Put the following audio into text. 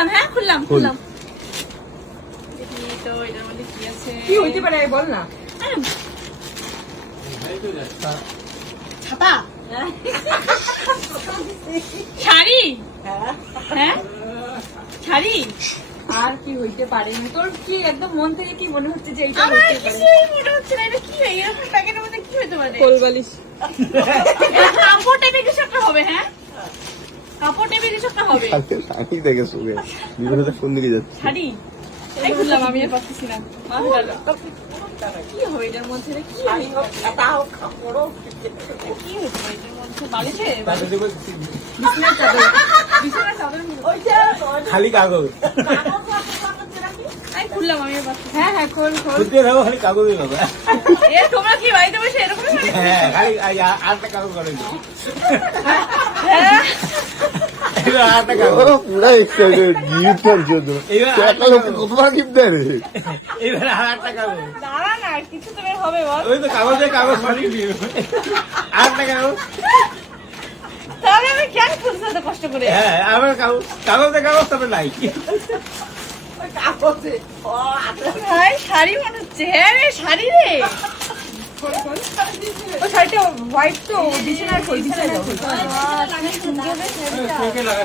খুললাম, হ্যাঁ খুললাম খুললাম। দেখি তো এটার মধ্যে কি আছে। কি হইতে পারে বল না। ছাপা, শাড়ি, হ্যাঁ শাড়ি। আর কি হইতে পারে? তোর কি একদম মন থেকে কি মনে হচ্ছে যে এইটা আমার হইতে পারে? কিছুই মনে হচ্ছে না, এটা কি এরকম প্যাকেটের মধ্যে কি হতে পারে? কোলবালিশ। এটা কাপড় টাইপের কিছু একটা হবে, হ্যাঁ কাপড় টাইপের কিছু একটা হবে। শাড়ি থেকে শুনে বিপরীতে কোন দিকে যাচ্ছে? শাড়ি, এই খুললাম আমি আর পাচ্ছি না। কি হবে এটার মধ্যে? কি হবে? কি হতে পারে এটার মধ্যে? বালিশের বিছানার চাদর, বিছানার চাদর খালি কাগজ এই খুললাম আমি আর পাচ্ছি না। হ্যাঁ হ্যাঁ খোল খোল। খুলতে যাবো খালি কাগজই পাবে এ তোমরা কি বাড়িতে বসে এরকম হ্যাঁ খালি আটটা কাগজ করে হ্যাঁ এবার আটটা কাগজ ও পুরা এক্সাইটেড গিফটের জন্য। এইবার একটা লোককে কতবার গিফট দেয় রে? এবার আটটা কাগজ দাঁড়া না, কিছু তো বের হবে বল। ওই তো কাগজে কাগজ ফাটিয়ে দিয়ে আটটা কাগজ তাহলে আমি কেন খুলছি এত কষ্ট করে? হ্যাঁ আবার কাগজে কাগজ তবে নাই ভাই শাড়ি মনে হচ্ছে, হ্যাঁ রে শাড়ি রে। ও শাড়িটা হোয়াইট তো বিছানার খোল, বিছানার খোল। চোখে লাগা